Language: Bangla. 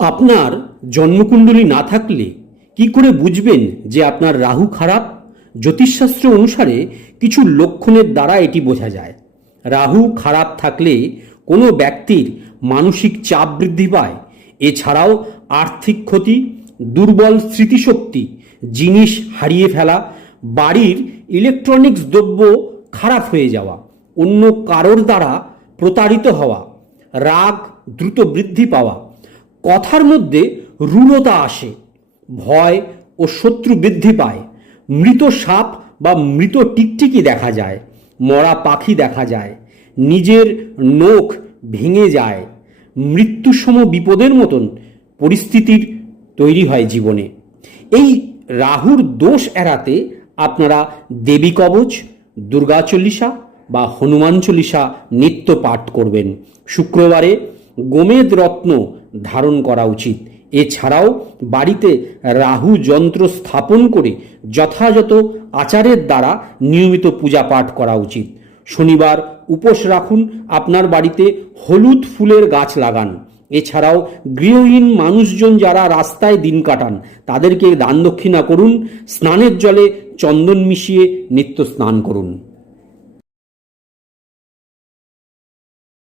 আপনার জন্মকুণ্ডলী না থাকলে কি করে বুঝবেন যে আপনার রাহু খারাপ? জ্যোতিষশাস্ত্র অনুসারে কিছু লক্ষণের দ্বারা এটি বোঝা যায়। রাহু খারাপ থাকলে কোনো ব্যক্তির মানসিক চাপ বৃদ্ধি পায়। এছাড়াও আর্থিক ক্ষতি, দুর্বল স্মৃতিশক্তি, জিনিস হারিয়ে ফেলা, বাড়ির ইলেকট্রনিক্স দ্রব্য খারাপ হয়ে যাওয়া, অন্য কারোর দ্বারা প্রতারিত হওয়া, রাগ দ্রুত বৃদ্ধি পাওয়া কথার মধ্যে রূঢ়তা আসে, ভয় ও শত্রু বৃদ্ধি পায়। মৃত সাপ বা মৃত টিকটিকি দেখা যায়, মরা পাখি দেখা যায়, নিজের নখ ভেঙে যায়। মৃত্যুসম বিপদের মতন পরিস্থিতির তৈরি হয় জীবনে। এই রাহুর দোষ এড়াতে আপনারা দেবী কবচ, দুর্গা চল্লিশা বা হনুমান চল্লিশা নিত্য পাঠ করবেন। শুক্রবারে গোমেদ রত্ন ধারণ করা উচিত। এছাড়াও বাড়িতে রাহু যন্ত্র স্থাপন করে যথাযথ আচারের দ্বারা নিয়মিত পূজা পাঠ করা উচিত। শনিবার উপোস রাখুন, আপনার বাড়িতে হলুদ ফুলের গাছ লাগান। এছাড়াও গৃহহীন মানুষজন যারা রাস্তায় দিন কাটান, তাদেরকে দান দক্ষিণা করুন, স্নানের জলে চন্দন মিশিয়ে নিত্য স্নান করুন।